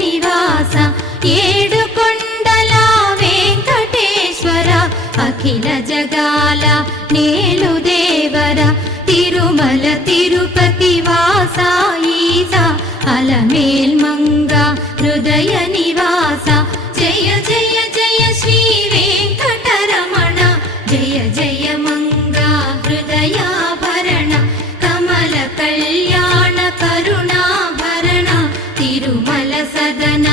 నివాస ఏడుకొండల వెంకటేశ్వర అఖిల జగాల నేలు దేవర తిరుమల తిరుపతి వాస ఈస అలమేల్మంగ హృదయ నివాస జయ జయ జయ శ్రీ వెంకటరమణ జయ జయ మంగ హృదయాభరణ కమల కళ్యాణ కరుణాభరణ తిరుమల సదన